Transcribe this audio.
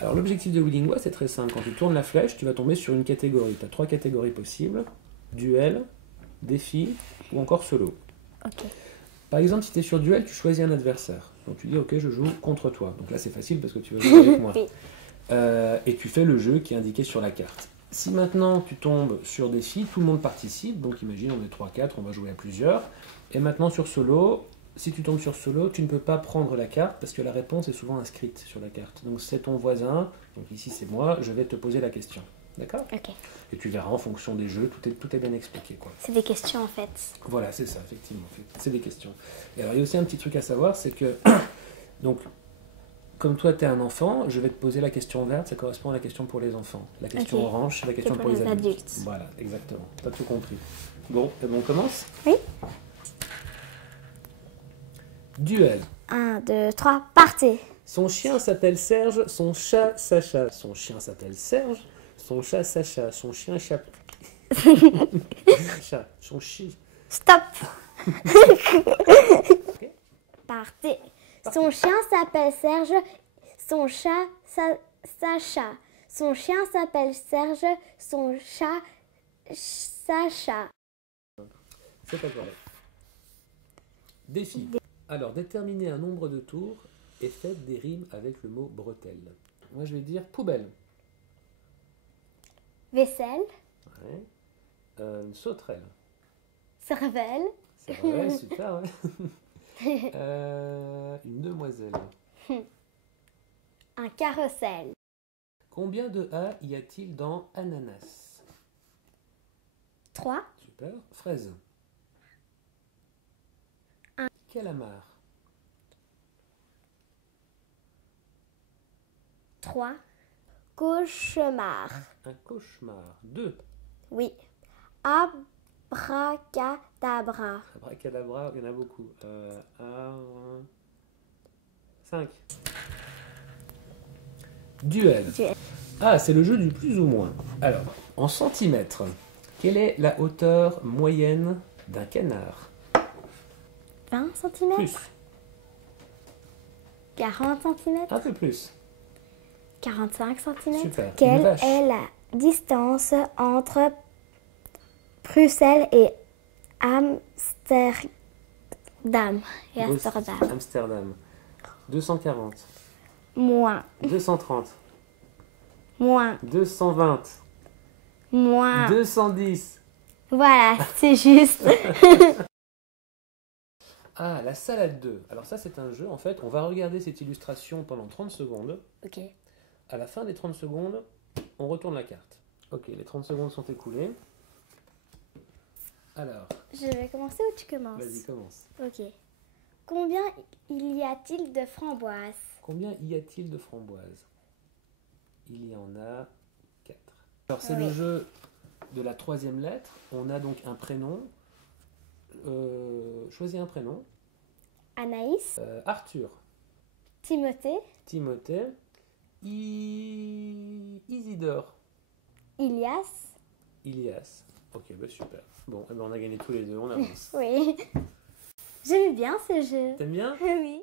Alors l'objectif de Willingwa, c'est très simple. Quand tu tournes la flèche, tu vas tomber sur une catégorie. Tu as 3 catégories possibles. Duel, défi ou encore solo. Ok. Par exemple, si tu es sur duel, tu choisis un adversaire. Donc tu dis, ok, je joue contre toi. Donc là, c'est facile parce que tu vas jouer avec moi. Oui. Et tu fais le jeu qui est indiqué sur la carte. Si maintenant tu tombes sur défi, tout le monde participe. Donc imagine, on est 3-4, on va jouer à plusieurs. Et maintenant sur solo, si tu tombes sur solo, tu ne peux pas prendre la carte parce que la réponse est souvent inscrite sur la carte. Donc c'est ton voisin, donc ici c'est moi, je vais te poser la question. D'accord? Ok. Et tu verras en fonction des jeux, tout est bien expliqué, quoi. C'est des questions en fait. Voilà, c'est ça, effectivement. C'est des questions. Et alors, il y a aussi un petit truc à savoir, c'est que, donc, comme toi, tu es un enfant, je vais te poser la question verte, ça correspond à la question pour les enfants. La question Ok. orange, c'est la question C'est pour les adultes. Voilà, exactement. Tu as tout compris. Bon, et bon, on commence? Oui. Duel. 1, 2, 3, partez. Son chien s'appelle Serge, son chat Sacha. Son chien s'appelle Serge, son chat Sacha. Son chien échappe. Chat. Son chien. Stop. Ok. Partez. Son chien s'appelle Serge, son chat Sacha. Son chien s'appelle Serge, son chat Sacha. C'est pas correct. Défi. Alors, déterminez un nombre de tours et faites des rimes avec le mot bretelle. Moi, je vais dire poubelle. Vaisselle, Ouais. Une sauterelle. cervelle, C'est vrai, super, ouais. Une demoiselle. un carrousel. Combien de A y a-t-il dans ananas? 3, Super. Fraise. Calamar. 3, cauchemar. Un cauchemar. 2. Oui. Abracadabra. Abracadabra, il y en a beaucoup. 5. Duel. Duel. Ah, c'est le jeu du plus ou moins. Alors, en centimètres, quelle est la hauteur moyenne d'un canard? 20 cm. Plus. 40 cm. Un peu plus. 45 cm. Super. Une Quelle vache. est la distance entre Bruxelles et Amsterdam? Amsterdam. 240. Moins, 230. moins, 220. moins. 210. Voilà, c'est juste. Ah, la salade 2. Alors ça, c'est un jeu. En fait, on va regarder cette illustration pendant 30 secondes. Ok. À la fin des 30 secondes, on retourne la carte. Ok, les 30 secondes sont écoulées. Alors, Je vais commencer ou tu commences? vas-y, commence. Ok. Combien il y a-t-il de framboises? Combien y a-t-il de framboises? Il y en a 4. Alors, c'est Oui. le jeu de la 3e lettre. On a donc un prénom. Choisis un prénom. Anaïs, Arthur. Timothée, Timothée. Isidore. Ilias. Ilias. Ok, bah super. Bon, eh ben on a gagné tous les deux, on avance. Oui. J'aime bien ce jeu. T'aimes bien? Oui.